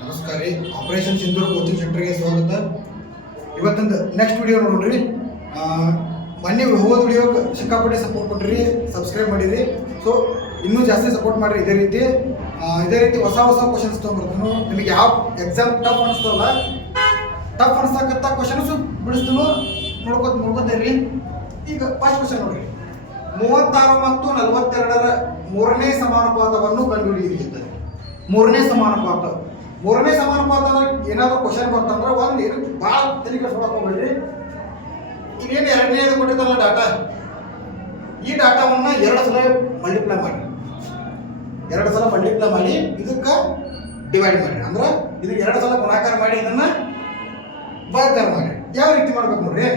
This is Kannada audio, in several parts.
ನಮಸ್ಕಾರ ರೀ. ಆಪರೇಷನ್ ಸಿಂಧೂರ್ ಕೋಚಿಂಗ್ ಸೆಂಟರ್ಗೆ ಸ್ವಾಗತ. ಇವತ್ತೊಂದು ನೆಕ್ಸ್ಟ್ ವಿಡಿಯೋ ನೋಡ್ರಿ. ಮೊನ್ನೆ ಹೋದ ವಿಡಿಯೋಕ್ಕೆ ಸಿಕ್ಕಾಪಟ್ಟೆ ಸಪೋರ್ಟ್ ಕೊಟ್ಟಿರಿ, ಸಬ್ಸ್ಕ್ರೈಬ್ ಮಾಡಿರಿ. ಸೊ ಇನ್ನೂ ಜಾಸ್ತಿ ಸಪೋರ್ಟ್ ಮಾಡಿರಿ. ಇದೇ ರೀತಿ ಹೊಸ ಕ್ವಶನ್ಸ್ ತೊಗೊಂಡ್ಬರ್ತೀನಿ. ನಿಮಗೆ ಯಾವ ಎಕ್ಸಾಮ್ ಟಫ್ ಅನಿಸ್ತಲ್ಲ, ಟಫ್ ಅನಿಸ್ತಕ್ಕಂಥ ಕ್ವಶನ್ಸು ಬಿಡಿಸ್ತೀನೋ ನೋಡ್ಕೊತೀರಿ. ಈಗ ಫಸ್ಟ್ ಕ್ವಶನ್ ನೋಡ್ರಿ. 36 ಮತ್ತು 42ರ ಮೂರನೇ ಸಮಾನುಪಾತವನ್ನು ಕಂಡುಹಿಡಿಯುತ್ತದೆ. ಮೂರನೇ ಸಮಾನುಪಾತ ಏನಾದರೂ ಕ್ವಶನ್ ಬರ್ತಂದ್ರೆ ಒಂದು ಏನು ಭಾಳ ತಲೆ ಕೆಡಿಸ್ಕೊಳಕ್ ಹೋಗ್ಬೇಡ್ರಿ. ಇವೇನು ಎರಡನೇದು ಕೊಟ್ಟಿದ್ದಲ್ಲ ಡಾಟಾ, ಈ ಡಾಟಾವನ್ನು 2 ಸಲ ಮಲ್ಟಿಪ್ಲೈ ಮಾಡಿ, ಇದಕ್ಕೆ ಡಿವೈಡ್ ಮಾಡಿ. ಅಂದ್ರೆ ಇದಕ್ಕೆ 2 ಸಲ ಗುಣಾಕಾರ ಮಾಡಿ, ಇದನ್ನ ಭಾಗಾಕಾರ ಮಾಡಿ. ಯಾವ ರೀತಿ ಮಾಡ್ಬೇಕು ನೋಡ್ರಿ.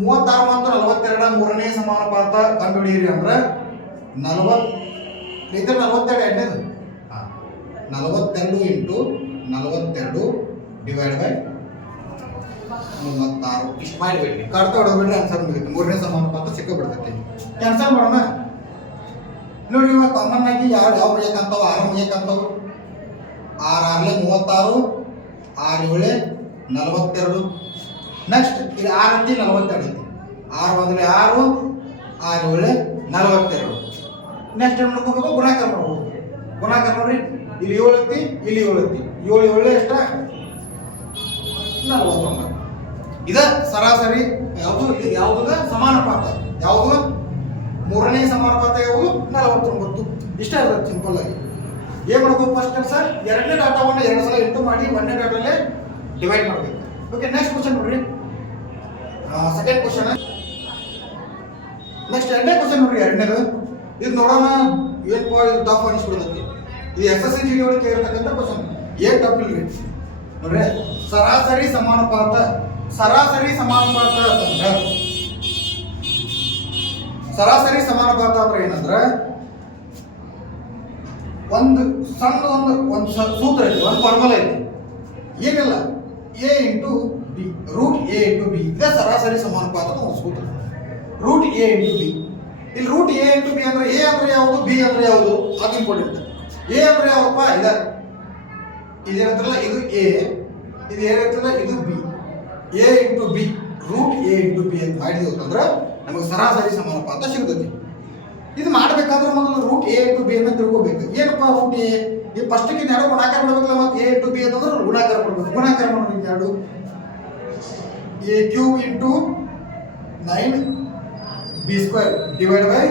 36 ಮತ್ತು 42 ಮೂರನೇ ಸಮಾನುಪಾತ ಕಂಡುಹಿಡಿಯಿರಿ ಅಂದ್ರೆ 42 ಎರಡನೇದು 42 ಇಂಟು 42 ಡಿವೈಡ್ ಬೈ 36 ಇಷ್ಟು ಮಾಡಿಬಿಡ್ರಿ. ಕಡ್ತ ಹೊಡೆದ್ಬಿಡ್ರಿ, ಆನ್ಸರ್ ಮುಗಿತು. ಮೂರನೇ ಸಮಾನುಪಾತ ಸಿಕ್ಕಿಬಿಡ್ತೈತಿ. ಕ್ಯಾನ್ಸಲ್ ಮಾಡೋಣ ನೋಡಿ. ಇವಾಗ ಕಾಮನ್ ಆಗಿ ಯಾವ ಮುಗಿಯಕ್ಕಂತಾವ? 6 ಮುಗಿಯಕ್ಕಂತಾವ. 6 36, 6 42. ನೆಕ್ಸ್ಟ್ ಇದು 6 ಐತಿ, 42 ಐತಿ. 6 1 6, 6 42. ನೆಕ್ಸ್ಟ್ ಏನು ಮಾಡ್ಕೋಬೇಕು? ಗುಣಾಕಾರ ಮಾಡ್ಬೋದು. ಗುಣಾಕಾರ ನೋಡ್ರಿ, ಇಲ್ಲಿ 7 ಐತಿ, ಇಲ್ಲಿ 7 ಐತಿ. 7 7 ಎಷ್ಟ? 49. ಇದ ಸರಾಸರಿ ಯಾವುದು ಸಮಾನುಪಾತ. ಯಾವುದು ಮೂರನೇ ಸಮಾನುಪಾತ? ಯಾವುದು 49. ಇಷ್ಟ ಇರುತ್ತೆ ಸಿಂಪಲ್ ಆಗಿ. ಏನ್ ಮಾಡ್ಬೇಕು? ಫಸ್ಟ್ ಸರ್ ಎರಡನೇ ಡಾಟಾವನ್ನು 2 ಸಲ ಇಂಟು ಮಾಡಿ ಒಂದನೇ ಡಾಟಲ್ಲೇ ಡಿವೈಡ್ ಮಾಡಬೇಕು. ಓಕೆ, ನೆಕ್ಸ್ಟ್ ಕ್ವಶನ್ ನೋಡ್ರಿ. Second question. ನೆಕ್ಸ್ಟ್ ಎರಡನೇ ಕ್ವಶನ್ ನೋಡ್ರಿ. ಎರಡನೇದು ಇದು ನೋಡೋಣ. ಏನು ಟಫ್ ಅನಿಸ್ಬಿಡುತ್ತೆ. ಇದು SSC ಒಳಗೆ ಇರತಕ್ಕಂಥ ಕ್ವಶನ್. ಏನ್ ಟಫ್ ಇಲ್ರಿ ನೋಡ್ರಿ. ಸರಾಸರಿ ಸಮಾನುಪಾತ ಅಂದ್ರೆ ಏನಂದ್ರ ಒಂದು ಸಣ್ಣ ಒಂದು ಸೂತ್ರ ಐತಿ, ಒಂದು ಫಾರ್ಮುಲಾ ಐತಿ. ಏನಿಲ್ಲ, A into B, root A into B. ಇದೇ ಸರಾಸರಿ ಸಮಾನುಪಾತದ ಒಂದು ಸೂತ್ರ. Root A into B. ಇಲ್ಲಿ ರೂಟ್ A ಇಂಟು ಬಿ ಅಂದ್ರೆ A ಅಂದ್ರೆ ಯಾವುದು, ಬಿ ಅಂದ್ರೆ ಯಾವುದು, ಅದು ಇಂಪಾರ್ಟೆಂಟ್. A ಅಂದ್ರೆ ಯಾವಪ್ಪ? ಇದೇನಂತಾರಲ್ಲ, ಇದು A, ಇದು ಏನಂತಾರಲ್ಲ, ಇದು B. A into B, root A into B ಅಂತ ಮಾಡಿದ್ವಿ ಅಂತಂದ್ರೆ ನಮಗೆ ಸರಾಸರಿ ಸಮಾನುಪಾತ ಸಿಗ್ತೈತಿ. ಇದು ಮಾಡಬೇಕಾದ್ರೆ ಮೊದಲು ರೂಟ್ A ಇಂಟು ಬಿ ಅಂತ ತಿಳ್ಕೊಬೇಕು. ಏನಪ್ಪ ರೂಟ್ A? ಈ ಫಸ್ಟಿಗೆ ಎರಡು ಗುಣಾಕಾರ ಮಾಡಬೇಕಲ್ಲ, ಮತ್ತೆ A ಇಂಟು ಬಿ ಅಂತಂದ್ರೆ ಗುಣಾಕಾರ ಮಾಡಬೇಕು. ಗುಣಾಕಾರ ಮಾಡೋದು ಎರಡು. A cube into 9b² divide by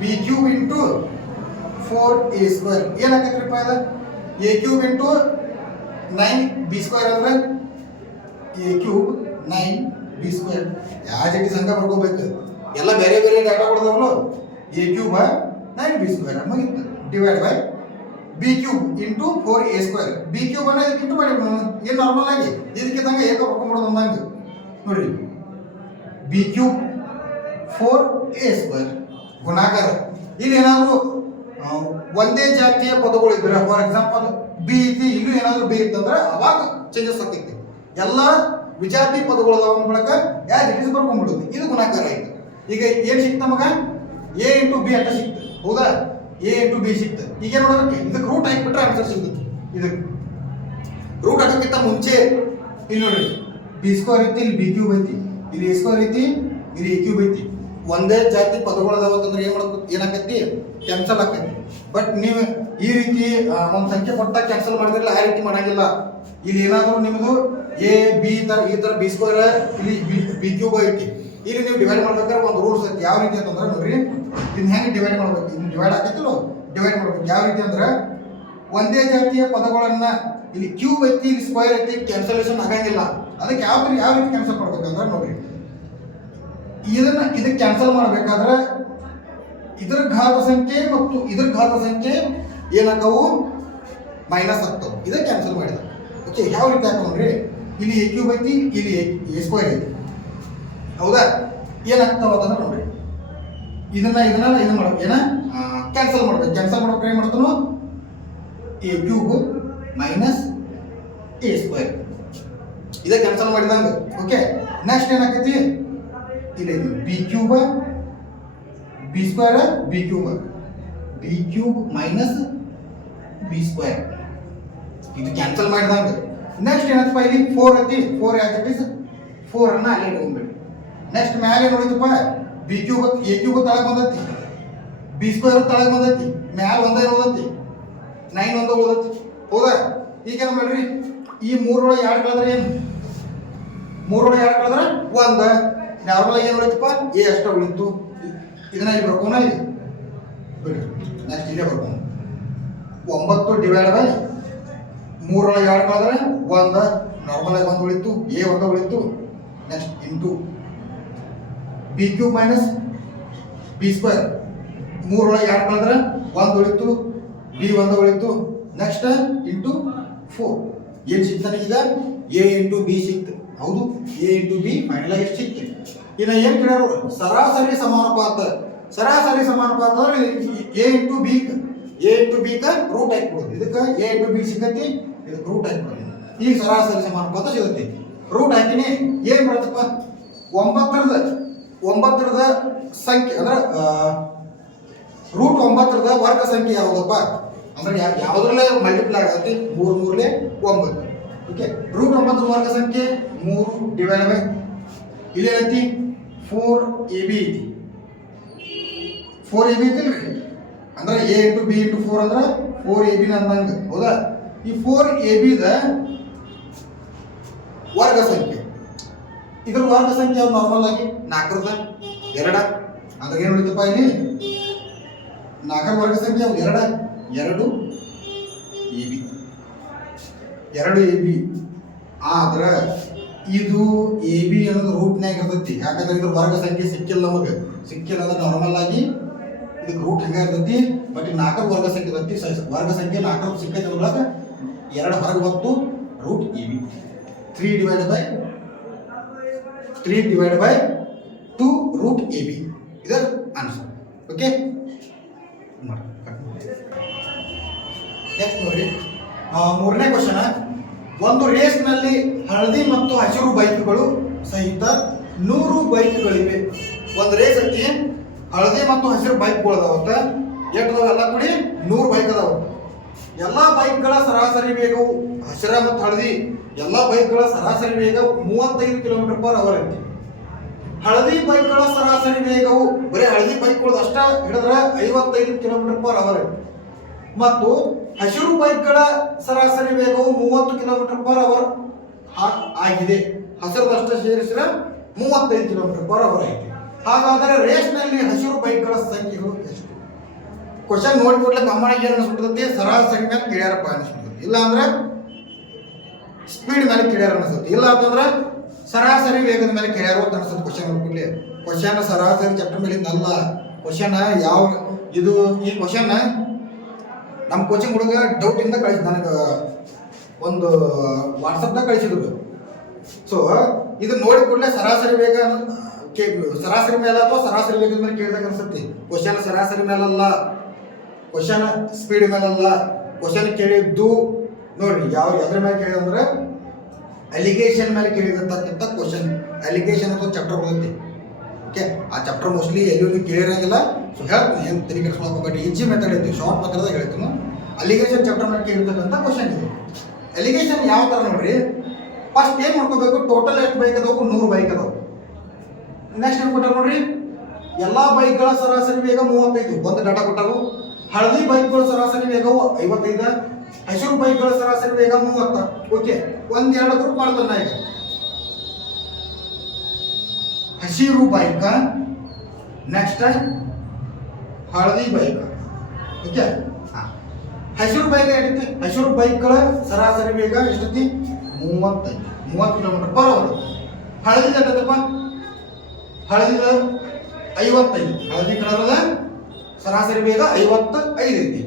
b cube into 4a². ಏನಾಗತ್ರಿಪ್ಪ ಇದು? A ಕ್ಯೂಬ್ ಇಂಟು 9b² ಅಂದ್ರೆ A ಕ್ಯೂಬ್ 9b². ಯಾವ ಜೊತೆ ಸಂಖ್ಯೆ ಬರ್ಕೋಬೇಕು. ಎಲ್ಲ ಬೇರೆ ಬೇರೆ ಡಾಟಾ ಕೊಡ್ದವಳು. A ಕ್ಯೂಬ್ 9b² ಮುಗಿತು. Divide by b cube into 4a². b cube ಅನ್ನ ಇದಕ್ಕೆ ಇಂಟು ಮಾಡಿ ಏನು ನಾರ್ಮಲ್ ಆಗಿ ಇದಕ್ಕೆ ತಂಗ ಏಕ ಬರ್ಕೊಂಡ್ಬಿಡೋದು ಅಂದಂಗೆ ನೋಡ್ರಿ. b ಕ್ಯೂಬ್ 4a² ಗುಣಾಕಾರ. ಇಲ್ಲಿ ಏನಾದರೂ ಒಂದೇ ಜಾತಿಯ ಪದಗಳು ಇದ್ರೆ, ಫಾರ್ ಎಕ್ಸಾಂಪಲ್ ಬಿ ಐತಿ, ಇಲ್ಲೂ ಏನಾದರೂ ಬಿ ಇತ್ತಂದ್ರೆ ಅವಾಗ ಚೇಂಜಸ್ ಆಗ್ತೈತಿ. ಎಲ್ಲ ವಿಜಾತಿ ಪದಗಳು ಅದಾವ ಮೂಲಕ ಯಾರು ಇಟ್ ಇಸ್ ಬರ್ಕೊಂಡ್ಬಿಡುದು. ಇದು ಗುಣಾಕಾರ ಆಯ್ತು. ಈಗ ಏನು ಸಿಕ್ತ ನಮಗ? A ಇಂಟು ಬಿ ಅಂತ ಸಿಕ್ತು, ಹೌದಾ? A ಇಂಟು ಬಿ ಸಿಕ್ತು. ಈಗ ಏನು ನೋಡೋದಕ್ಕೆ ಇದಕ್ಕೆ ರೂಟ್ ಹಾಕಿಬಿಟ್ರೆ ಆನ್ಸರ್ ಸಿಗ್ತೈತಿ. ಇದಕ್ಕೆ ರೂಟ್ ಹಾಕೋಕ್ಕಿಂತ ಮುಂಚೆ ಇಲ್ಲಿ ನೋಡ್ರಿ, b² ಐತಿ, ಇಲ್ಲಿ b ಕ್ಯೂಬ್ ಐತಿ, ಇಲ್ಲಿ a² ಐತಿ, ಇಲ್ಲಿ a ಕ್ಯೂಬ್ ಐತಿ. ಒಂದೇ ಜಾತಿ ಪದಗಳು ಅದಾವ ಅಂತಂದ್ರೆ ಏನಾಕತಿ? ಕ್ಯಾನ್ಸಲ್ ಆಕತಿ. ಬಟ್ ನೀವು ಈ ರೀತಿ ಒಂದು ಸಂಖ್ಯೆ ಕೊಟ್ಟಾಗ ಕ್ಯಾನ್ಸಲ್ ಮಾಡಿದ್ರಲ್ಲ, ಆ ರೀತಿ ಮಾಡಂಗಿಲ್ಲ. ಇಲ್ಲಿ ಏನಾದರೂ ನಿಮ್ಮದು A B ಈ ಥರ b², ಇಲ್ಲಿ b ಕ್ಯೂಬ್ ಐತಿ. ಇಲ್ಲಿ ನೀವು ಡಿವೈಡ್ ಮಾಡ್ಬೇಕಾದ್ರೆ ಒಂದು ರೂಲ್ಸ್ ಐತಿ. ಯಾವ ರೀತಿ ಅಂತಂದ್ರೆ ನೋಡ್ರಿ, ಇದನ್ನ ಹೆಂಗೆ ಡಿವೈಡ್ ಮಾಡ್ಬೇಕು? ಇದನ್ನ ಡಿವೈಡ್ ಆಕೈತಿಲ್ಲ, ಡಿವೈಡ್ ಮಾಡ್ಬೇಕು. ಯಾವ ರೀತಿ ಅಂದ್ರೆ ಒಂದೇ ಜಾತಿಯ ಪದಗಳನ್ನ ಇಲ್ಲಿ ಕ್ಯೂಬ್ ಐತಿ, ಇಲ್ಲಿ ಸ್ಕ್ವೇರ್ ಐತಿ, ಕ್ಯಾನ್ಸಲೇಷನ್ ಆಗಂಗಿಲ್ಲ. ಅದಕ್ಕೆ ಯಾವ ರೀತಿ ಕ್ಯಾನ್ಸಲ್ ಮಾಡ್ಬೇಕಂದ್ರೆ ನೋಡ್ರಿ, ಇದಕ್ಕೆ ಕ್ಯಾನ್ಸಲ್ ಮಾಡಬೇಕಾದ್ರೆ ಇದರ ಘಾತ ಸಂಖ್ಯೆ ಮತ್ತು ಇದರ ಘಾತ ಸಂಖ್ಯೆ ಏನಾಗವು? ಮೈನಸ್ ಆಗ್ತವೆ. ಇದಕ್ಕೆ ಕ್ಯಾನ್ಸಲ್ ಮಾಡಿದ. ಓಕೆ, ಯಾವ ರೀತಿ ಹಾಕೊಂಡ್ರಿ? ಇಲ್ಲಿ a ಕ್ಯೂಬ್ ಐತಿ, ಇಲ್ಲಿ a² ಐತಿ, ಹೌದಾ? ಏನಾಗ್ತಾವ ಅದನ್ನ ನೋಡ್ರಿ. ಇದನ್ನ ಮಾಡ್ಬೇಕು, ಕ್ಯಾನ್ಸಲ್ ಮಾಡ್ಬೇಕು. ಕ್ಯಾನ್ಸಲ್ ಮಾಡ್ಬೇಕು ಏನು ಮಾಡ್ತಾನು? a cube minus a². ಇದೇ ಕ್ಯಾನ್ಸಲ್ ಮಾಡಿದಂಗೆ. ಓಕೆ, ನೆಕ್ಸ್ಟ್ ಏನಾಗೈತಿ? ಇಲ್ಲಿ b cube b² b cube minus b². ಇದು ಕ್ಯಾನ್ಸಲ್ ಮಾಡಿದಂಗೆ. ನೆಕ್ಸ್ಟ್ ಏನತ್ತಪ್ಪ ಇಲ್ಲಿ 4 ಐತಿ, 4 ಆಸ್ ಇಟ್ ಇಸ್ 4 ಅನ್ನ ಅಲ್ಲೇ ಇಟ್ಕೊಂಡ್ಬಿಡಿ. ನೆಕ್ಸ್ಟ್ ಮ್ಯಾಲೆ ಏನು ಉಳಿತಪ್ಪ, ಬಿ ಕ್ಯೂಬ್ ಎ ಕ್ಯೂಬ್ ತಳಗೆ ಬಂದೈತಿ, ಬಿ ಸ್ಕ್ವೇರ್ ತಳಗೆ ಬಂದೈತಿ, ಮ್ಯಾಲ ಒಂದೇ ಉಳಿದೈತಿ, 9 ಒಂದೇ ಉಳಿದೈತಿ. ಹೌದಾ? ಈಗ ಏನು ಮಾಡ್ರಿ, ಈ 3 ಒಳಗೆ 2 ಕಳೆದ್ರೆ ಏನು, 3 ಒಳಗೆ 2 ಕಳೆದ್ರೆ 1. ನಾರ್ಮಲ್ ಆಗಿ ಏನು ಉಳಿತಪ್ಪ, ಎ ಅಷ್ಟ ಉಳಿತು. ಇದನ್ನ ಇಲ್ಲಿ ಬರ್ಕೋಣ, ಇಲ್ಲಿ ಬಿಡ್ರಿ. ನೆಕ್ಸ್ಟ್ ಇಲ್ಲೇ ಬರ್ಕೊಂಡು 9 ಡಿವೈಡ್ ಬೈ 3 ಒಳಗೆ 2 ಕಳೆದ್ರೆ 1, ನಾರ್ಮಲ್ ಆಗಿ 1 ಉಳಿತು, ಎ 1 ಉಳಿತು. Next into B cube minus B square, 3 ಒಳಗೆ 2 ಕಳೆದ್ರೆ 1 ಉಳಿತು, ಬಿ 1 ಉಳಿತು. ನೆಕ್ಸ್ಟ್ ಇಂಟು 4 ಏನು ಸಿಗ್ತಾನೆ ಈಗ, ಎ ಇಂಟು ಬಿ ಸಿಕ್ತು. ಹೌದು, ಎ ಇಂಟು ಬಿ ಫೈನಲ್ ಆಗಿ ಎಷ್ಟು ಸಿಕ್ತು. ಇನ್ನು ಏನು ಕೇಳ್ಯಾರ, ಸರಾಸರಿ ಸಮಾನುಪಾತ. ಸರಾಸರಿ ಸಮಾನುಪಾತ ಅಂದ್ರೆ A into B, A into B root ಹಾಕ್ಬಿಡೋದು. ಇದಕ್ಕೆ ಎ ಇಂಟು ಬಿ ಸಿಕ್ಕತಿ, ಇದಕ್ಕೆ ರೂಟ್ ಹಾಕ್ಬಿಡೋದು. ಈಗ ಸರಾಸರಿ ಸಮಾನುಪಾತ ಸಿಗುತ್ತೆ. ರೂಟ್ ಹಾಕಿನಿ ಏನು ಬರುತ್ತಪ್ಪ, 9ರದ ಸಂಖ್ಯೆ ಅಂದ್ರೆ ರೂಟ್ 9ರದ ವರ್ಗ ಸಂಖ್ಯೆ ಯಾವುದಪ್ಪ ಅಂದ್ರೆ ಯಾವುದ್ರಲ್ಲೇ ಮಲ್ಟಿಪ್ಲೈ ಆಗತ್ತೆ, 3 3 9. ಓಕೆ, ರೂಟ್ 9 ವರ್ಗ ಸಂಖ್ಯೆ 3 ಡಿವೈಡ್ ಬೈ ಇಲ್ಲಿ ಏನೈತಿ 4ab ಐತಿ. 4ab ಐತಿಲ್ರಿ, ಅಂದ್ರೆ ಎ ಇಂಟು ಬಿ ಇಂಟು 4 ಅಂದ್ರೆ 4ab ಅಂದಂಗೆ. ಹೌದಾ? ಈ 4ab ವರ್ಗ ಸಂಖ್ಯೆ, ಇದ್ರ ವರ್ಗ ಸಂಖ್ಯೆ ಯಾವ್ದು ನಾರ್ಮಲ್ ಆಗಿ 4ರದ 2. ಅಂದ್ರೆ ಏನು ಉಳಿತಪ್ಪ ಇಲ್ಲಿ, 4ರ ವರ್ಗ ಸಂಖ್ಯೆ ಯಾವ್ದು 2 AB. ಆದ್ರೆ ಇದು ಎ ಬಿ ಅನ್ನೋದು ರೂಟ್ನ್ಯಾಗ ಇರ್ತೈತಿ. ಯಾಕಂದ್ರೆ ಇದ್ರ ವರ್ಗ ಸಂಖ್ಯೆ ಸಿಕ್ಕಿಲ್ಲ ನಮಗೆ, ಸಿಕ್ಕಿಲ್ಲ ಅಂದ್ರೆ ನಾರ್ಮಲ್ ಆಗಿ ಇದಕ್ಕೆ ರೂಟ್ ಹಂಗೆ ಇರ್ತೈತಿ. ಬಟ್ 4ರ ವರ್ಗ ಸಂಖ್ಯೆ ಇರ್ತೈತಿ, ವರ್ಗ ಸಂಖ್ಯೆ 4ರ ಸಿಕ್ಕೈತಿ ಅದ್ರೊಳಗೆ 2 ಹೊರಗೆ ಬಂತು, root A B. 3 divide by 2 root A B ಇದರ ಆನ್ಸರ್. ಓಕೆ, ನೆಕ್ಸ್ಟ್ ನೋಡ್ರಿ, 3ನೇ ಕ್ವಶನ್. ಒಂದು ರೇಸ್ನಲ್ಲಿ ಹಳದಿ ಮತ್ತು ಹಸಿರು ಬೈಕ್ಗಳು ಸಹಿತ 100 ಬೈಕ್ಗಳಿವೆ. ಒಂದು ರೇಸ್ ಐತಿ, ಹಳದಿ ಮತ್ತು ಹಸಿರು ಬೈಕ್ಗಳು ಅದಾವತ್ತ. ಎಷ್ಟು ಎಲ್ಲ ಕೂಡಿ 100 ಬೈಕ್ ಅದಾವ. ಎಲ್ಲ ಬೈಕ್ಗಳ ಸರಾಸರಿ ವೇಗವು, ಹಸಿರ ಮತ್ತು ಹಳದಿ ಎಲ್ಲ ಬೈಕ್ಗಳ ಸರಾಸರಿ ವೇಗ 35 km/h ಐತಿ. ಹಳದಿ ಬೈಕ್ಗಳ ಸರಾಸರಿ ವೇಗವು, ಬರೀ ಹಳದಿ ಬೈಕ್ಗಳು ಅಷ್ಟ ಹಿಡಿದ್ರೆ 55 km/h ಐತಿ. ಮತ್ತು ಹಸಿರು ಬೈಕ್ಗಳ ಸರಾಸರಿ ವೇಗವು 30 km/h ಆಗಿದೆ. ಹಸಿರದಷ್ಟೇ ಸೇರಿಸಿದ್ರೆ 35 km/h ಐತಿ. ಹಾಗಾದರೆ ರೇಸ್ನಲ್ಲಿ ಹಸಿರು ಬೈಕ್ಗಳ ಸಂಖ್ಯೆಗಳು ಎಷ್ಟು? ಕ್ವಶನ್ ನೋಡ್ಬಿಡ್ಲೆ ಕಮ್ಮನಿಗೆ ಏನು ಅನಿಸ್ಬಿಡ್ತೈತಿ, ಸರಾಸರಿ ಮೇಲೆ ಕೇಳ್ಯಾರಪ್ಪ ಅನಿಸ್ಬಿಡ್ತೈತಿ. ಇಲ್ಲ ಅಂದ್ರೆ ಸ್ಪೀಡ್ ಮೇಲೆ ಕೇಳ್ಯಾರ ಅನಿಸ್ತೈತಿ. ಇಲ್ಲ ಅಂತಂದ್ರೆ ಸರಾಸರಿ ವೇಗದ ಮೇಲೆ ಕೇಳ್ಯಾರು ಅಂತ ಅನಿಸ್ತೈತಿ. ಕ್ವಶನ್ ನೋಡ್ಬಿಡ್ಲಿ, ಕ್ವಶನ್ ಸರಾಸರಿ ಚಾಪ್ಟರ್ ಮೇಲಿಂದ ಅಲ್ಲ. ಕ್ವಶನ್ ಯಾವ ಇದು, ಈ ಕ್ವಶನ್ ನಮ್ಮ ಕೋಚಿಂಗ್ ಹುಡುಗ ಡೌಟ್ ಇಂದ ಕಳಿಸಿದ, ನನಗೆ ಒಂದು ವಾಟ್ಸಪ್ದಾಗ ಕಳಿಸಿದ್ರು. ಸೊ ಇದು ನೋಡಿ ಕೂಡಲೇ ಸರಾಸರಿ ವೇಗ ಸರಾಸರಿ ಮೇಲೆ ಅಥವಾ ಸರಾಸರಿ ವೇಗದ ಮೇಲೆ ಕೇಳಿದಾಗ ಅನ್ಸುತ್ತೆ. ಕ್ವಶನ್ ಸರಾಸರಿ ಮೇಲಲ್ಲ, ಕ್ವಶನ್ ಸ್ಪೀಡ್ ಮೇಲಲ್ಲ. ಕ್ವಶನ್ ಕೇಳಿದ್ದು ನೋಡ್ರಿ ಎದ್ರ ಮೇಲೆ ಕೇಳಿದಂದ್ರೆ ಅಲಿಗೇಷನ್ ಮೇಲೆ ಕೇಳಿದಂತಕ್ಕಂಥ ಕ್ವಶನ್. ಅಲಿಗೇಷನ್ ಅಥವಾ ಚಾಪ್ಟರ್ ಬರುತ್ತೆ. ಓಕೆ, ಆ ಚಾಪ್ಟರ್ ಮೋಸ್ಟ್ಲಿ ಎಲ್ಲಿ ಕೇಳಿರಂಗಿಲ್ಲ. ಸೊ ಹೇಳ್ತೀನಿ, ಏನು ತಲೆ ಕೆಡಿಸ್ಕೊಳ್ಳೋಕೆ ಹೋಗಬೇಡಿ. ಈಜಿ ಮೆಥಡ್ ಐತಿ, ಶಾರ್ಟ್ ಮೆಥಡ್ದಾಗ ಹೇಳ್ತೀನಿ. ಅಲಿಗೇಷನ್ ಚಾಪ್ಟರ್ ಮೇಲೆ ಕೇಳಿರ್ತಕ್ಕಂಥ ಕ್ವಶನ್ ಇದು. ಅಲಿಗೇಷನ್ ಯಾವ ಥರ ನೋಡ್ರಿ, ಫಸ್ಟ್ ಏನು ಮಾಡ್ಕೋಬೇಕು, ಟೋಟಲ್ ಎಷ್ಟು ಬೈಕ್ ಅದಾವು, 100 ಬೈಕ್ ಅದಾವು. ನೆಕ್ಸ್ಟ್ ಏನು ಕೊಟ್ಟಾರ ನೋಡ್ರಿ, ಎಲ್ಲ ಬೈಕ್ಗಳ ಸರಾಸರಿ ವೇಗ 35. ಒಂದು ಡಾಟಾ ಕೊಟ್ಟರು. ಹಳದಿ ಬೈಕ್ಗಳ ಸರಾಸರಿ ವೇಗವು 55, ಹಸಿರು ಬೈಕ್ಗಳ ಸರಾಸರಿ ವೇಗ 30. ಓಕೆ, 1-2 ಗ್ರೂಪ್ ಮಾಡ್ತಾನೆ ಈಗ. ಹಸಿರು ಬೈಕ್, ನೆಕ್ಸ್ಟ್ ಹಳದಿ ಬೈಕ್. ಓಕೆ, ಹಸಿರು ಬೈಕ್ ಏನೈತಿ, ಹಸಿರು ಬೈಕ್ಗಳ ಸರಾಸರಿ ವೇಗ ಎಷ್ಟೈತಿ, 30 km/h. ಹಳದಿ ಎಷ್ಟೈತಪ್ಪ, ಹಳದಿ 55. ಹಳದಿ ಕಲರದ ಸರಾಸರಿ ವೇಗ 55 ಐತಿ.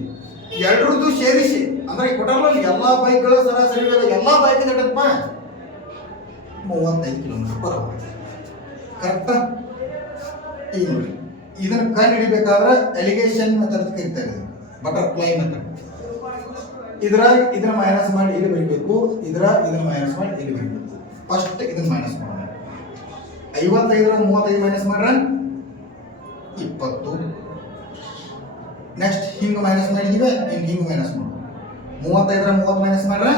ಎರಡರದ್ದು ಸೇರಿಸಿ ಅಂದ್ರೆ ಕೊಟ್ಟಲ್ಲ ಎಲ್ಲ ಬೈಕ್ಗಳ ಸರಾಸರಿ ವೇಗ, ಎಲ್ಲ ಬೈಕ್ ಎಷ್ಟೈತಪ್ಪ, 35 km/h. ಕರೆಕ್ಟಾ? ಈಗ ನೋಡಿ, ಇದನ್ನ ಕಂಡು ಹಿಡಿಬೇಕಾದ್ರೆ ಎಲಿಗೇಷನ್ ಮೆಥಡ್ ಕರಿತಾ ಇದ್ದೀವಿ, ಬಟರ್ಫ್ಲೈ ಮೆಥಡ್. ಇದನ್ನ ಮೈನಸ್ ಮಾಡಿ ಇಲ್ಲಿ ಬರೀಬೇಕು, ಇದನ್ನ ಮೈನಸ್ ಮಾಡಿ ಇಲ್ಲಿ ಬರೀಬೇಕು. ಫಸ್ಟ್ ಇದನ್ನ ಮೈನಸ್ ಮಾಡೋಣ. 55ರ 35 ಮೈನಸ್ ಮಾಡ್ರೆ 20. ನೆಕ್ಸ್ಟ್ ಹಿಂಗೆ ಮೈನಸ್ ಮಾಡಿದೀವಿ, ಹಿಂಗೆ ಮೈನಸ್ ಮಾಡೋದು. 35 30 ಮೈನಸ್ ಮಾಡ್ರೆ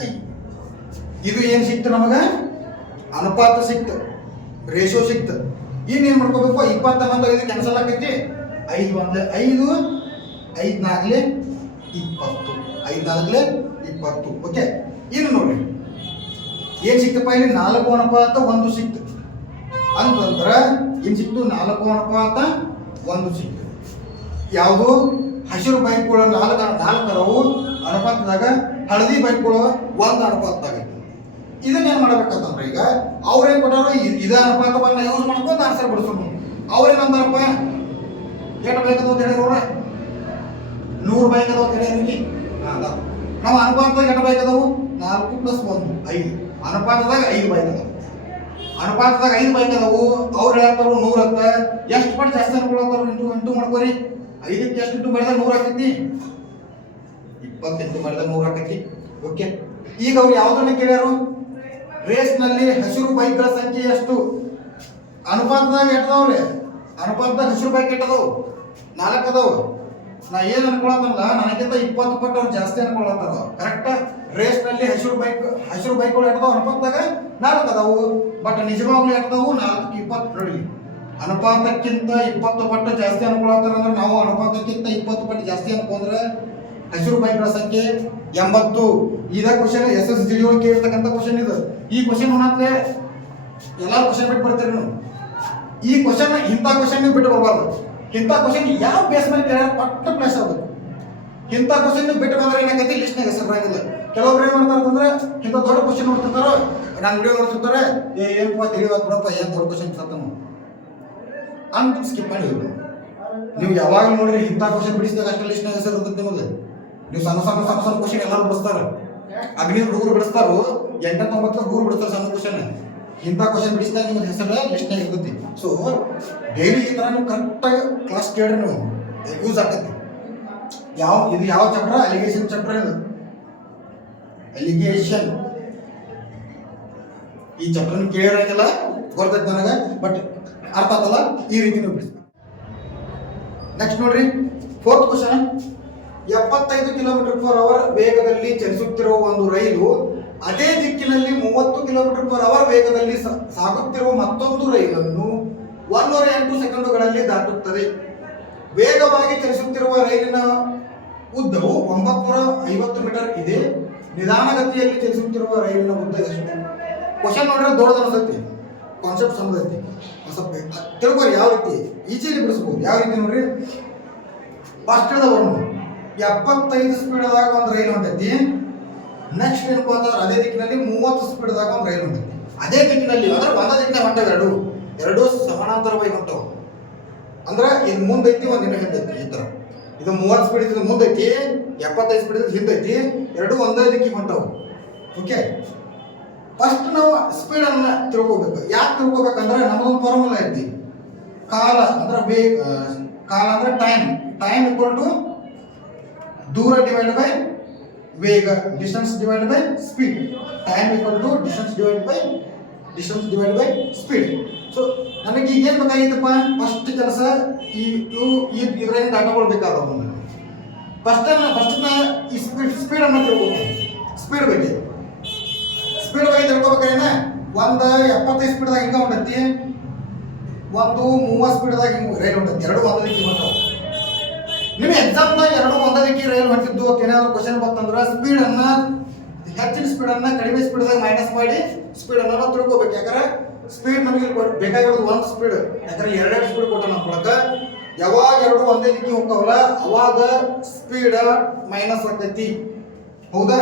5. ಇದು ಏನು ಸಿಕ್ತು ನಮಗೆ? ಅನುಪಾತ ಸಿಕ್ತು, ರೇಷಿಯೋ ಸಿಕ್ತು. ಇನ್ನೇನು ಮಾಡ್ಕೋಬೇಕು? 20 ಮತ್ತು 5 ಕ್ಯಾನ್ಸಲ್ ಆಗೈತಿ. 5 1 5, 5 4 20, 5 4 20. ಓಕೆ, ಇನ್ನು ನೋಡಿ ಏನು ಸಿಕ್ತಪ್ಪ ಇಲ್ಲಿ? 4 ಅನುಪಾತ 1 ಸಿಕ್ತು ಅಂತಂದ್ರೆ ಏನು ಸಿಕ್ತು? 4 ಅನುಪಾತ 1 ಸಿಕ್ತು. ಯಾವುದು? ಹಸಿರು ಬೈಕ್ಗಳು 4 ಅದಾವು ಅನುಪಾತದಾಗ, ಹಳದಿ ಬೈಕ್ಗಳು 1 ಅನುಪಾತದಾಗ. ಇದನ್ನ ಏನು ಮಾಡ್ಬೇಕಂತಂದ್ರೆ ಈಗ ಅವ್ರೇನು ಕೊಟ್ಟಾರೋ ಇದ ಅನುಪಾತವನ್ನ ಯೂಸ್ ಮಾಡ್ಕೊಂಡು ಆನ್ಸರ್ ಬಿಡಿಸೋದು. ಅವ್ರೇನಂತಾರಪ್ಪ, ಎಷ್ಟು ಬೇಕದ ಅಂತ ಹೇಳಿರೋರ 100 ಬೇಕದ ಅಂತ ಹೇಳಿರಿ. ನಾವು ಅನುಪಾತದಾಗ ಎಷ್ಟು ಬೇಕದವು? 4 + 1 5. ಅನುಪಾತದಾಗ 5 ಬೈಕ್ ಅದಾವ. ಅನುಪಾತದಾಗ 5 ಬೈಕ್ ಅದಾವು. ಅವ್ರು ಹೇಳ್ತಾರು 100 ಅಂತ. ಎಷ್ಟು ಪಟ್ಟು ಜಾಸ್ತಿ ಅನ್ಕೊಳತ್ತಾರ? ಇಂಟು ಮಾಡ್ಕೋರಿ. 5ಕ್ಕೆ ಎಷ್ಟು ಇಂಟು ಮಾಡಿದಾಗ 100 ಆಕೈತಿ? 20 ಇಂಟು ಮಾಡಿದಾಗ 100 ಆಕೈತಿ. ಓಕೆ, ಈಗ ಅವ್ರು ಯಾವ್ದನ್ನ ಕೇಳ್ಯಾರು? ರೇಸ್ನಲ್ಲಿ ಹಸಿರು ಬೈಕ್ಗಳ ಸಂಖ್ಯೆ ಎಷ್ಟು? ಅನುಪಾತದಾಗ ಎಟ್ಟದವ್ರಿ? ಅನುಪಾತದಾಗ ಹಸಿರು ಬೈಕ್ ಎಟ್ಟದವು? 4 ಅದಾವು. ನಾ ಏನು ಅನ್ಕೊಳತ್ತಲ್ಲ, ನನಗಿಂತ 20 ಪಟ್ಟು ಅವ್ರು ಜಾಸ್ತಿ ಅನ್ಕೊಳತ್ತದ. ಕರೆಕ್ಟ್? ರೇಸ್ನಲ್ಲಿ ಹಸಿರು ಬೈಕ್ಗಳು ಎಟ್ಟದವು? ಅನುಪಾತದಾಗ 4 ಅದಾವು. ಬಟ್ ನಿಜವಾಗ್ಲೂ ಎಟ್ಟದವು? 4ಕ್ಕೆ 20 ನೋಡಿ. ಅನುಪಾತಕ್ಕಿಂತ 20 ಪಟ್ಟು ಜಾಸ್ತಿ ಅನ್ಕೊಳತ್ತಾರ ಅಂದ್ರೆ ನಾವು ಅನುಪಾತಕ್ಕಿಂತ 20 ಪಟ್ಟು ಜಾಸ್ತಿ ಅನ್ಕೊಂಡ್ರೆ ಹಸಿರು ಬೈಕ್ಗಳ ಸಂಖ್ಯೆ 80. ಇದ ಕ್ವಶನ್ SSGD ಒಳಗೆ ಕೇಳಿರ್ತಕ್ಕಂಥ ಕ್ವಶನ್ ಇದು. ಈ ಕ್ವಶನ್ ಅನ್ನತ್ಲೆ ಎಲ್ಲಾರು ಕ್ವಶನ್ ಬಿಟ್ಟು ಬರ್ತೀರಿ ನೀವು. ಈ ಕ್ವಶನ್ ಇಂಥ ಕ್ವಶನ್ ನೀವು ಬಿಟ್ಟು ಬರಬಾರ್ದು. ಇಂಥ ಕ್ವಶನ್ ಯಾವ ಬೇಸ್ ಮೇಲೆ ಕೇಳ್ಯಾರ ಪಟ್ಟ ಪ್ಲೇಸ್ ಆಗುತ್ತೆ. ಇಂಥ ಕ್ವಶನ್ ನೀವು ಬಿಟ್ಟು ಬಂದ್ರೆ ಏನಾಗೈತಿ? ಲಿಸ್ಟ್ನಾಗ ಹೆಸರಾಗಿಲ್ಲ. ಕೆಲವೊಬ್ರು ಏನು ಮಾಡ್ತಾರೆ ಅಂತಂದ್ರೆ ಇಂಥ ದೊಡ್ಡ ಕ್ವಶನ್ ನೋಡ್ತಿರ್ತಾರೋ, ನಾನು ವಿಡಿಯೋ ನೋಡ್ತಿರ್ತಾರೆ, ಏನಪ್ಪ ತಿಳಿಯೋದು ಬಿಡಪ್ಪ, ಏನು ದೊಡ್ಡ ಕ್ವಶನ್ ಇರ್ತಾನ ಅಂತ ಸ್ಕಿಪ್ ಮಾಡಿ ಹೋಗ್ಬೋದು. ನೀವು ಯಾವಾಗ ನೋಡ್ರಿ ಇಂಥ ಕ್ವಶನ್ ಬಿಡಿಸಿದಾಗ ಅಷ್ಟೇ ಲಿಸ್ಟ್ನಾಗ ಹೆಸರು ಇರ್ತದೆ ನಿಮಗೆ. ನೀವು ಸಣ್ಣ ಕ್ವಶನ್ ಎಲ್ಲರೂ ಬಿಡಿಸ್ತಾರೆ. ಅಗ್ನಿ ಹುಡುಗರು ಬಿಡಿಸ್ತಾರೋ, 8 9 ಹುಡುಗರು ಬಿಡಿಸ್ತಾರೆ ಸಣ್ಣ ಕ್ವಶನ್. ಇಂಥ ಕ್ವಶನ್ ಬಿಡಿಸಿದಾಗ ನಿಮ್ಗೆ ಹೆಸರು ಲಿಸ್ಟ್ನಾಗ ಇರ್ತೈತಿ. ಸೊ ಡೈಲಿ ಈ ಥರ ನೀವು ಕರೆಕ್ಟಾಗಿ ಕ್ಲಾಸ್ ಕೇಳ್ರಿ, ನೀವು ಯೂಸ್ ಆಗ್ತೈತಿ. ಇದು ಯಾವ ಚಾಪ್ಟರ್? Allegation chapter. ಇದು ಅಲಿಗೇಷನ್. ಈ ಚಾಪ್ಟರ್ ಕೇಳಿರಂಗಿಲ್ಲ ಗೊತ್ತೈತಿ ನನಗೆ, ಬಟ್ ಅರ್ಥ ಆಗ್ತಲ್ಲ. ಈ ರೀತಿ ನೀವು ಬಿಡಿಸ್ಬೇಕು. ನೆಕ್ಸ್ಟ್ ನೋಡ್ರಿ, 4th ಕ್ವಶನ್. 75 km/h ವೇಗದಲ್ಲಿ ಚಲಿಸುತ್ತಿರುವ ಒಂದು ರೈಲು ಅದೇ ದಿಕ್ಕಿನಲ್ಲಿ 30 km/h ವೇಗದಲ್ಲಿ ಸಾಗುತ್ತಿರುವ ಮತ್ತೊಂದು ರೈಲನ್ನು 108 ಸೆಕೆಂಡುಗಳಲ್ಲಿ ದಾಟುತ್ತದೆ. ವೇಗವಾಗಿ ಚಲಿಸುತ್ತಿರುವ ರೈಲಿನ ಉದ್ದವು 950 ಮೀಟರ್ ಇದೆ. ನಿಧಾನಗತಿಯಲ್ಲಿ ಚಲಿಸುತ್ತಿರುವ ರೈಲಿನ ಉದ್ದ ಎಷ್ಟು? ಕ್ವಶನ್ ನೋಡ್ರೆ ದೊಡ್ಡದು ಅನ್ಸತಿ, ಕಾನ್ಸೆಪ್ಟ್ ಸಮದೈತಿ. ಸ್ವಲ್ಪ ತಿಳ್ಕೊರಿ ಯಾವ ರೀತಿ ಈಜಿಲಿ ಬಿಡಿಸ್ಬೋದು. ಯಾವ ರೀತಿ ನೋಡ್ರಿ, ಫಸ್ಟ್ ಬರ್ನು 75 ಸ್ಪೀಡ್ದಾಗ ಒಂದು ರೈಲು ಹೊಂಟೈತಿ. ನೆಕ್ಸ್ಟ್ ಏನಪ್ಪ ಅಂತಂದ್ರೆ ಅದೇ ದಿಕ್ಕಿನಲ್ಲಿ 30 ಸ್ಪೀಡ್ದಾಗ ಒಂದು ರೈಲು ಹೊಂಟೈತಿ. ಅದೇ ದಿಕ್ಕಿನಲ್ಲಿ ಅಂದ್ರೆ ಒಂದೇ ದಿಕ್ಕಿನ ಹೊಂಟವು, ಎರಡು ಸಮಾನಾಂತರವಾಗಿ ಹೊಂಟವು. ಅಂದ್ರೆ ಇದು ಮುಂದೈತಿ, ಒಂದು ಹಿಂದೆ ಹಿಂದೈತಿ. ಈ ತರ ಇದು 30 ಸ್ಪೀಡ್ ಇದ್ದು ಮುಂದೈತಿ, 75 ಸ್ಪೀಡ್ ಇದ್ದು ಹಿಂದೈತಿ. ಎರಡು ಒಂದೇ ದಿಕ್ಕಿಗೆ ಹೊಂಟವು. ಓಕೆ, ಫಸ್ಟ್ ನಾವು ಸ್ಪೀಡ್ ಅನ್ನ ತಿಳ್ಕೊಬೇಕು. ಯಾಕೆ ತಿಳ್ಕೊಬೇಕಂದ್ರೆ ನಮ್ಮದೊಂದು ಫಾರ್ಮುಲಾ ಐತಿ. ಕಾಲ ಅಂದ್ರೆ ಕಾಲ ಅಂದ್ರೆ ಟೈಮ್ ಈಕ್ವಲ್ ಟು ದೂರ ಡಿವೈಡ್ ಬೈ ವೇಗ, distance divide by speed. Time equal to distance divide by speed. So ನನಗೆ ಈಗ ಏನು ಬೇಕಾಗಿತ್ತಪ್ಪ? ಫಸ್ಟ್ ಕೆಲಸ ಇದ್ರಿಂದ ದಾಟಕೊಳ್ಬೇಕಾದವು. ಫಸ್ಟ್ ಈ ಸ್ಪೀಡ್ ಅನ್ನ ತಿಳ್ಕೊಬೇಕು. ಸ್ಪೀಡ್ ಬಗ್ಗೆ ತಿಳ್ಕೊಬೇಕಾದ್ರೆ ಒಂದು 75 ಸ್ಪೀಡ್ದಾಗ ಹಿಂಗ ಹೊಂಟೈತಿ, ಒಂದು 30 ಸ್ಪೀಡ್ದಾಗ ಹಿಂಗೆ ರೈಲ್ ಹೊಂಟೈತಿ. ಎರಡು ಒಂದೇ ದಿಕ್ಕಿ ಹೊಂಟವು. ನಿಮ್ಮ ಎಕ್ಸಾಮ್ದಾಗ ಎರಡು ಒಂದೇ ದಿಕ್ಕಿ ರೈಲ್ ಹೊಂಟಿದ್ದು ಏನಾದ್ರು ಕ್ವಶನ್ ಬಂತಂದ್ರೆ ಸ್ಪೀಡನ್ನ, ಹೆಚ್ಚಿನ ಸ್ಪೀಡನ್ನ ಕಡಿಮೆ ಸ್ಪೀಡ್ದಾಗ ಮೈನಸ್ ಮಾಡಿ ಸ್ಪೀಡನ್ನ ನಾವು ತಿಳ್ಕೊಬೇಕು. ಯಾಕಂದ್ರೆ ಸ್ಪೀಡ್ ನಮಗೆ ಬೇಕಾಗಿರೋದು ಒಂದು ಸ್ಪೀಡ್. ಯಾಕಂದ್ರೆ ಎರಡೆರಡು ಸ್ಪೀಡ್ ಕೊಟ್ಟ ನಮ್ಕೊಳಕ. ಯಾವಾಗ ಎರಡು ಒಂದೇ ದಿಕ್ಕಿ ಹೋಗ್ತಾವಲ್ಲ ಅವಾಗ ಸ್ಪೀಡ್ ಮೈನಸ್ ಆಗ್ತೈತಿ. ಹೌದಾ?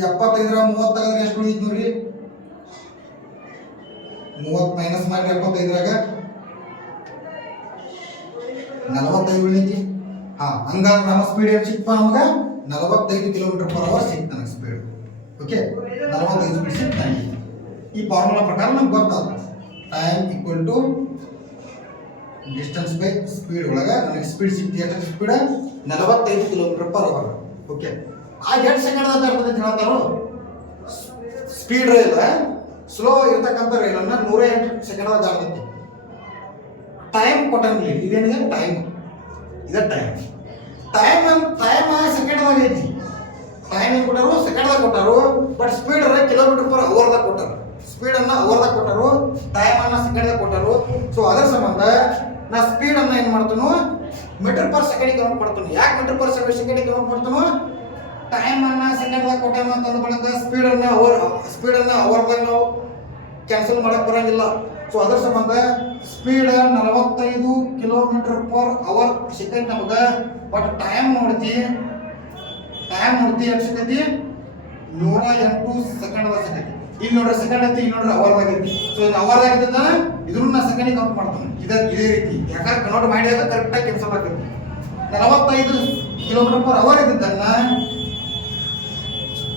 75 30 ತೆಗೆದ್ರೆ ಎಷ್ಟು ಉಳಿತು ನೋಡ್ರಿ? 30 ಮೈನಸ್ ಮಾಡಿ 75 45 ಉಳಿತಿ. ಹಂಗಾದ್ರೆ ನಮ್ಮ ಸ್ಪೀಡ್ ಏನು ಸಿಕ್ತ? ನಮ್ಗೆ 45 km/h ಸಿಕ್ತ ನನಗೆ ಸ್ಪೀಡ್. Okay, 45 speed ಸಿಕ್ತ. ಈ ಫಾರ್ಮುಲಾ ಪ್ರಕಾರ ನಮ್ಗೆ ಗೊತ್ತಾಗ time equal to distance by speed ಒಳಗೆ ನನಗೆ ಸ್ಪೀಡ್ ಸಿಕ್ತಿ. ಎಷ್ಟು ಸ್ಪೀಡ್? 45 km/h. ಓಕೆ, ಆ 8 ಸೆಕೆಂಡ್ ಇರ್ತದೆ ಅಂತ ಹೇಳ್ತಾರೋ. ಸ್ಪೀಡ್ ರೈಲ್ ಸ್ಲೋ ಇರ್ತಕ್ಕಂಥ ರೈಲನ್ನು 108 ಸೆಕೆಂಡ್ ದಾಟತೈತಿ. ಟೈಮ್ ಕೊಟ್ಟಂಗಿಲ್ಲ. ಇದೇನಿದೆ? ಟೈಮ್. ಟೈಮ್ ಸೆಕೆಂಡ್ದಾಗ ಐತಿ. ಟೈಮ್ ಏನು ಕೊಟ್ಟರು? ಸೆಕೆಂಡ್ದಾಗ ಕೊಟ್ಟರು. ಬಟ್ ಸ್ಪೀಡ್ ಕಿಲೋಮೀಟರ್ ಪರ್ ಅವರ್ದಾಗ ಕೊಟ್ಟರು. ಸ್ಪೀಡನ್ನು ಅವರ್ದಾಗ ಕೊಟ್ಟರು, ಟೈಮನ್ನು ಸೆಕೆಂಡ್ದಾಗ ಕೊಟ್ಟರು. ಸೊ ಅದರ ಸಂಬಂಧ ನಾ ಸ್ಪೀಡನ್ನು ಏನು ಮಾಡ್ತಾನು? ಮೀಟರ್ ಪರ್ ಸೆಕೆಂಡಿಗೆ ಕನ್ವರ್ಟ್ ಮಾಡ್ತಾನೆ. ಯಾಕೆ ಮೀಟರ್ ಪರ್ ಸೆಕೆಂಡಿಗೆ ಕನ್ವರ್ಟ್ ಮಾಡ್ತಾನು? ಟೈಮನ್ನು ಸೆಕೆಂಡ್ದಾಗ ಕೊಟ್ಟಾನ ಅಂತಂದ ಬಳಿಕ ಸ್ಪೀಡನ್ನು ಅವರ್ದಾಗ ನಾವು ಕ್ಯಾನ್ಸಲ್ ಮಾಡಕ್ಕೆ ಬರೋಂಗಿಲ್ಲ. ಸೊ ಅದರ ಸಂಬಂಧ ಸ್ಪೀಡ್ 45 ಕಿಲೋಮೀಟರ್ ಪರ್ ಅವರ್ ಸಿಕ್ಕೈತಿ ನಮಗೆ. ಬಟ್ ಟೈಮ್ ನೋಡ್ತಿ ಎಷ್ಟು ಸಿಕ್ಕೈತಿ? 108 ಸೆಕೆಂಡ್ದಾಗ ಸಿಕ್ಕೈತಿ. ಇಲ್ಲಿ ನೋಡ್ರಿ ಸೆಕೆಂಡ್ ಐತಿ, ಇಲ್ಲಿ ನೋಡ್ರಿ ಅವರ್ದಾಗ ಐತಿ. ಸೊ ಇದು ಅವರ್ದಾಗ ಐತದ, ಇದನ್ನು ನಾ ಸೆಕೆಂಡಿಗೆ ಕೌಂಟ್ ಮಾಡ್ತಾನೆ. ಇದೇ ರೀತಿ ಯಾಕಂದ್ರೆ ಕನ್ವರ್ಟ್ ಮಾಡಿದಾಗ ಕರೆಕ್ಟಾಗಿ ಕ್ಯಾನ್ಸಲ್ ಆಗ್ತೈತಿ. 45 ಕಿಲೋಮೀಟರ್ ಪರ್ ಅವರ್ ಇದ್ದನ್ನ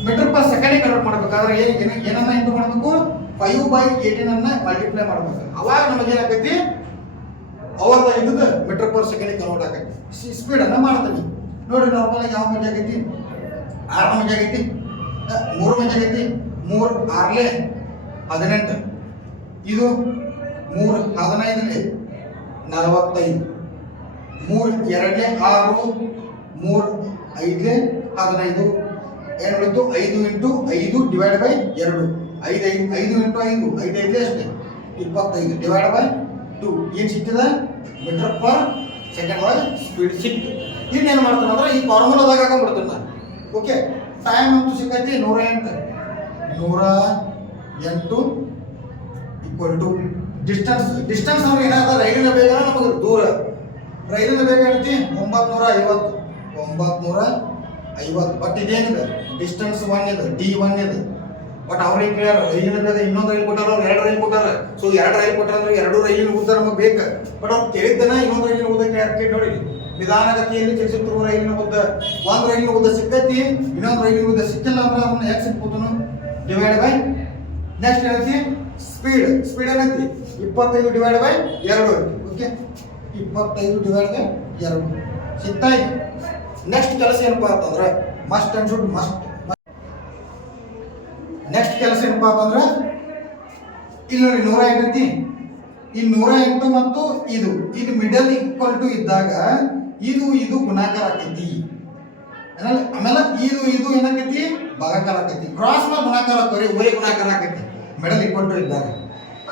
ಮೀಟರ್ ಪರ್ ಸೆಕೆಂಡಿಗೆ ಕನ್ವರ್ಟ್ ಮಾಡ್ಬೇಕಾದ್ರೆ ಏನನ್ನ ಇಂಟು ಮಾಡಬೇಕು? 5/18 ಅನ್ನ ಮಲ್ಟಿಪ್ಲೈ ಮಾಡ್ಬೇಕು. ಅವಾಗ ನಮಗೆ ಏನಾಗೈತಿ? ಅವರ್ದಾಗ ಇದ್ದದ ಮೀಟರ್ ಪರ್ ಸೆಕೆಂಡಿಗೆ ಕನ್ವರ್ಟ್ ಆಗೈತಿ. ಸ್ಪೀಡನ್ನು ಮಾಡ್ತೀವಿ ನೋಡ್ರಿ. ನಾರ್ಮಲ್ ಆಗಿ ಯಾವ ಮಜಾ ಆಗೈತಿ? 6 ಮಜಾ ಆಗೈತಿ, 3 ಮಜಾ ಆಗೈತಿ. 3 6 18, ಇದು 3 15 45, 3 2 6, 3 5 15. ಏನು ಉಳಿತು? 5 ಇಂಟು 5 ಡಿವೈಡ್ ಬೈ 2. 5 ಇಂಟು 5 5 ಅಷ್ಟೇ 25 ಡಿವೈಡ್ ಬೈ 2. ಏನು ಸಿಕ್ಕಿದೆ? ಮೀಟರ್ ಪರ್ ಸೆಕೆಂಡ್ ಒಳಗೆ ಸ್ಪೀಡ್ ಸಿಕ್ತು. ಇನ್ನೇನು ಮಾಡ್ತಾನೆ ಅಂದ್ರೆ ಈ ಫಾರ್ಮುಲಾದಾಗ ಹಾಕೊಂಡ್ಬಿಡ್ತಾನೆ ನಾನು. ಓಕೆ, ಟೈಮ್ ಅಂತೂ ಸಿಕ್ಕೈತಿ 108 ಈಕ್ವಲ್ ಟು ಡಿಸ್ಟೆನ್ಸ್ ಅಂದ್ರೆ ಏನಾದ? ರೈಲಿನ ಬೇಗ ನಮಗೆ ದೂರ. ರೈಲಿನ ಬೇಗ ಹೇಳ್ತಿ 950. ಬಟ್ ಇದೇನಿದೆ? ಡಿಸ್ಟೆನ್ಸ್ 1 ಇದೆ, D1 ಇದೆ. ಬಟ್ ಅವ್ರಿಗೆ ಕೇಳ್ಯಾರ ರೈಲಿನ ಬೇಗ ಇನ್ನೊಂದು ರೈಲು ಕೊಟ್ಟಾರ, ಅವ್ರು 2 ರೈಲು ಕೊಟ್ಟಾರ. ಸೊ 2 ರೈಲು ಕೊಟ್ಟಾರ ಅಂದ್ರೆ 2 ರೈಲಿನ ಉದ್ದ ನಮಗೆ ಬೇಕು. ಬಟ್ ಅವ್ರು ಕೇಳಿದ್ದನ ಇನ್ನೊಂದು ರೈಲಿನ ಉದ್ದ ಕೇಳಿ ನೋಡಿ. ನಿಧಾನಗತಿಯಲ್ಲಿ ಚಲಿಸುತ್ತಿರುವ ರೈಲಿನ ಉದ್ದ, ಒಂದು ರೈಲಿನ ಉದ್ದ ಸಿಕ್ಕೈತಿ, ಇನ್ನೊಂದು ರೈಲಿನ ಉದ್ದ ಸಿಕ್ಕಿಲ್ಲ ಅಂದ್ರೆ ಅದನ್ನ ಯಾಕೆ ಸಿಕ್ಕೋತನು? ಡಿವೈಡ್ ಬೈ ನೆಕ್ಸ್ಟ್ ಏನೈತಿ? ಸ್ಪೀಡ್ ಏನೈತಿ? 25 ಡಿವೈಡ್ ಬೈ 2 ಐತಿ. Okay, 25 divide by 2 ಸಿಗ್ತಾಯಿ. ನೆಕ್ಸ್ಟ್ ಕೆಲಸ ಏನಪ್ಪಾ ಅಂತಂದ್ರೆ ನೆಕ್ಸ್ಟ್ ಕೆಲಸ ಏನಪ್ಪಾ ಅಂತಂದ್ರೆ ಇಲ್ಲಿ ನೋಡಿ 108 ಐತಿ. ಈ 108 ಮತ್ತು ಇದು ಮಿಡಲ್ ಈಕ್ವಲ್ ಟು ಇದ್ದಾಗ ಇದು ಗುಣಾಕಾರ ಆಕೈತಿ. ಆಮೇಲೆ ಇದು ಏನಾಕೈತಿ? ಭಾಗಾಕಾರ ಆಕೈತಿ. ಕ್ರಾಸ್ ನ ಗುಣಾಕಾರ ಆಕರಿ, ಒರೆ ಗುಣಾಕಾರ ಆಕೈತಿ ಮಿಡಲ್ ಈಕ್ವಲ್ ಟು ಇದ್ದಾಗ.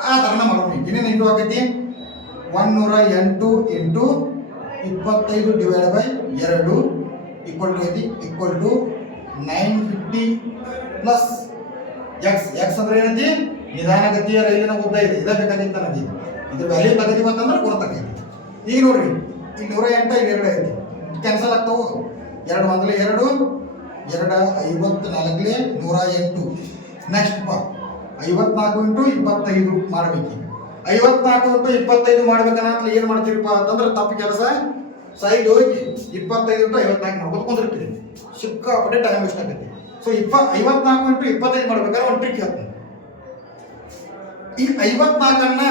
ಆ ಥರನ ಮಾಡೋಣ. ಇನ್ನೇನು ಇಂಟು ಆಕೈತಿ? 108 into 25 divide by 2 equal to ಐತಿ ಈಕ್ವಲ್ ಟು 950 ಪ್ಲಸ್ ಎಕ್ಸ್ ಅಂದ್ರೆ ಏನೈತಿ? ನಿಧಾನಗತಿಯ ರೈಲಿನ ಉದ್ದ ಇದೆ. ಇದೇ ಬೇಕಾಗಿತ್ತು ನನಗೆ. ಇದ್ರ ವ್ಯಾಲ್ಯೂ ತಗದೀವಿ ಅಂತಂದ್ರೆ ಗೊತ್ತಾಗೈತಿ. ಈಗ ನೋಡ್ರಿ, ಇಲ್ಲಿ 108 ಇಲ್ಲಿ 2 ಐತಿ, ಕ್ಯಾನ್ಸಲ್ ಆಗ್ತಾವು. 2 1 2 54 108. ನೆಕ್ಸ್ಟ್ 54 ಇಂಟು 25 ಮಾಡ್ಬೇಕು. 54 ಇಂಟು 25 ಮಾಡ್ಬೇಕನ್ನ ಏನು ಮಾಡ್ತೀರಿಪ್ಪ ಅಂತಂದ್ರೆ ತಪ್ಪು ಕೆಲಸ. ಸೈಡ್ ಹೋಗಿ 25 ಇಂಟು 54 ಮಾಡ್ಬೋದು ಕುಂದಿರ್ತೀರಿ. ಸಿಕ್ಕಾಪಟ್ಟೆ ಟೈಮ್ ವೇಸ್ಟ್ ಆಗೈತಿ. ಸೊ 54 ಇಂಟು 25 ಮಾಡ್ಬೇಕಾದ್ರೆ ಒಂದು ಟ್ರಿಕ್ ಹೇಳ್ತೀನಿ. ಈ 54ಅನ್ನ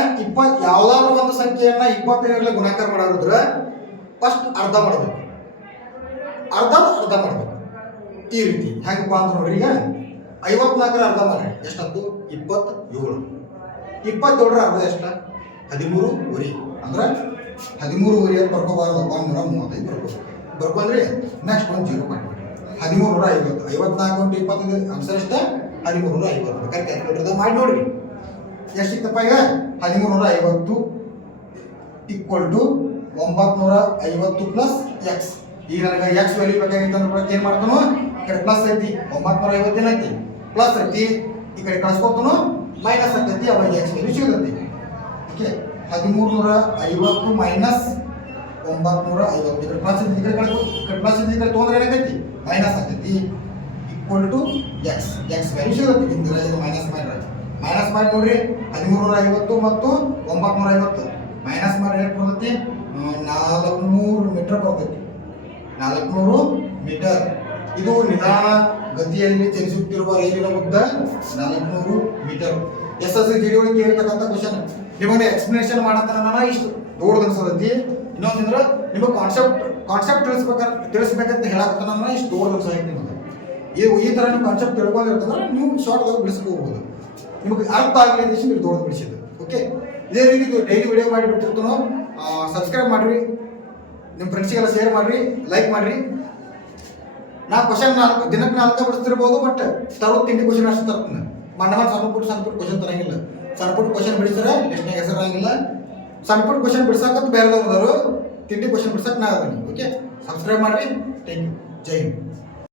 ಯಾವುದಾದ್ರೂ ಒಂದು ಸಂಖ್ಯೆಯನ್ನ 25 ಗುಣಾಕಾರ ಮಾಡೋದ್ರೆ ಫಸ್ಟ್ ಅರ್ಧ ಮಾಡಬೇಕು. ಈ ರೀತಿ ಹೆಂಗಪ್ಪ ಅಂತ ನೋಡ್ರಿ. ಈಗ 54 ಅರ್ಧ ಮಾಡ್ರಿ, ಎಷ್ಟಂತು? 27. 27 ಅರ್ಧ ಎಷ್ಟ? 13 ಅಂದ್ರೆ 13 ಅಂತ ಬರ್ಕೋಬಾರ್ದು. 135 ಬರ್ಕೊಂಡ್ರಿ. ನೆಕ್ಸ್ಟ್ ಒಂದು 0 ಮಾಡ್ಬಿಡ್ರಿ. 1350. 54 ಇಂಟು 25 ಆನ್ಸರ್ ಎಷ್ಟ? 1350. ಬೇಕಾದ್ರೆ ಕ್ಯಾಲ್ಕುಲೇಟರ್ದಾಗ ಮಾಡಿ ನೋಡ್ರಿ ಎಷ್ಟು ಸಿಕ್ತಪ್ಪ. ಈಗ 1350 ಈಕ್ವಲ್ ಟು 950 ಪ್ಲಸ್ ಎಕ್ಸ್. ಈಗ ನನಗೆ ಎಕ್ಸ್ ವ್ಯಾಲ್ಯೂ ಬೇಕಾಗಿತ್ತು ಅಂದ್ರೆ ಏನು ಮಾಡ್ತಾನು? ಈ ಕಡೆ ಪ್ಲಸ್ ಐತಿ, 950 ಏನೈತಿ? ಪ್ಲಸ್ ಐತಿ. ಈ ಕಡೆ ಕಳಿಸ್ಕೊತಾನು ಮೈನಸ್ ಆಗ್ತೈತಿ, ಅವಾಗ ಎಕ್ಸ್ ವ್ಯಾಲ್ಯೂ ಸಿಗುತ್ತೆ. Okay, 1350 minus 950. ಈ ಕಡೆ ಪ್ಲಸ್ ಐತಿ, ಈ ಕಡೆ ಪ್ಲಸ್ ಐತಿ, ಈ ಕಡೆ ತೊಗೊಂಡ್ರೆ ಏನಾಗೈತಿ? ಮೈನಸ್ ಆಗ್ತೈತಿ. ಈಕ್ವಲ್ ಟು ಎಕ್ಸ್ ವ್ಯಾಲ್ಯೂ ಸಿಗುತ್ತೆ. ಹಿಂದಿರ ಇದು ಮೈನಸ್ ಮಾಡಿ ನೋಡ್ರಿ. 1350 ಮತ್ತು 950 ಮೈನಸ್ ಮಾಡಿ ಎಷ್ಟು ಬರ್ತೈತಿ? 400 ಮೀಟರ್ ಬರ್ತೈತಿ. 400 ಮೀಟರ್. ಇದು ನಿಧಾನ ಗತಿಯಲ್ಲಿ ಚಲಿಸುತ್ತಿರುವ ರೈಲಿನ ಉದ್ದ 400 ಮೀಟರ್. SSC GD ಒಳಗೆ ಕೇಳಿರ್ತಕ್ಕಂಥ ಕ್ವಶನ್. ನಿಮಗೆ ಎಕ್ಸ್ಪ್ಲನೇಷನ್ ಮಾಡತ್ತಾನ ಇಷ್ಟು ದೊಡ್ಡದು ಅನ್ಸತೈತಿ. ಇನ್ನೊಂದಂದ್ರೆ ನಿಮಗೆ ಕಾನ್ಸೆಪ್ಟ್ ತಿಳಿಸ್ಬೇಕಂತ ಹೇಳಕತ್ತಾನ ಇಷ್ಟು ದೊಡ್ಡದು ಅನ್ಸೈತಿ. ನಿಮಗೆ ಈ ಥರ ನೀವು ಕಾನ್ಸೆಪ್ಟ್ ತಿಳ್ಕೊಂಡಿರ್ತಂದ್ರೆ ನೀವು ಶಾರ್ಟ್ದಾಗ ಬಿಡಿಸ್ಕೋಬಹುದು. ನಿಮಗೆ ಅರ್ಥ ಆಗಲಿ ಅಂತ ನೀವು ದೊಡ್ಡದು ಬಿಡಿಸಿದ್ದು. ಓಕೆ, ಇದೇ ರೀತಿ ಡೈಲಿ ವಿಡಿಯೋ ಮಾಡಿಬಿಟ್ಟಿರ್ತಾನೋ. ಸಬ್ಸ್ಕ್ರೈಬ್ ಮಾಡಿರಿ. ನಿಮ್ಮ ಫ್ರೆಂಡ್ಸಿಗೆಲ್ಲ ಶೇರ್ ಮಾಡಿರಿ, ಲೈಕ್ ಮಾಡಿರಿ. ನಾ ಕ್ವಶನ್ ದಿನಕ್ಕೆ 4 ಬಿಡಿಸ್ತಿರ್ಬೋದು, ಬಟ್ ತರೋ ತಿಂಡಿ ಕ್ವಶನ್ ಅಷ್ಟು ತರ್ತೀನಿ. ಸಣ್ಣ ಪುಟ್ಟ ಕ್ವಶನ್ ತರಂಗಿಲ್ಲ. ಸಣ್ಣ ಪುಟ್ಟ ಕ್ವಶನ್ ಬಿಡಿಸಿದ್ರೆ ಲಿಸ್ಟ್ನಾಗ ಹೆಸರು ಆಗಂಗಿಲ್ಲ. ಸಣ್ಣ ಪುಟ್ಟ ಕ್ವಶನ್ ಬಿಡ್ಸಕ್ಕಂತ ಬೇರೆದವ್ರು ತಿಂಡಿ ಕ್ವಶನ್ ಬಿಡ್ಸಕ್ಕೆ ನಾ ಅದೀನಿ. ಓಕೆ, ಸಬ್ಸ್ಕ್ರೈಬ್ ಮಾಡಿರಿ. Thank you. ಜೈ ಹಿಂದ್.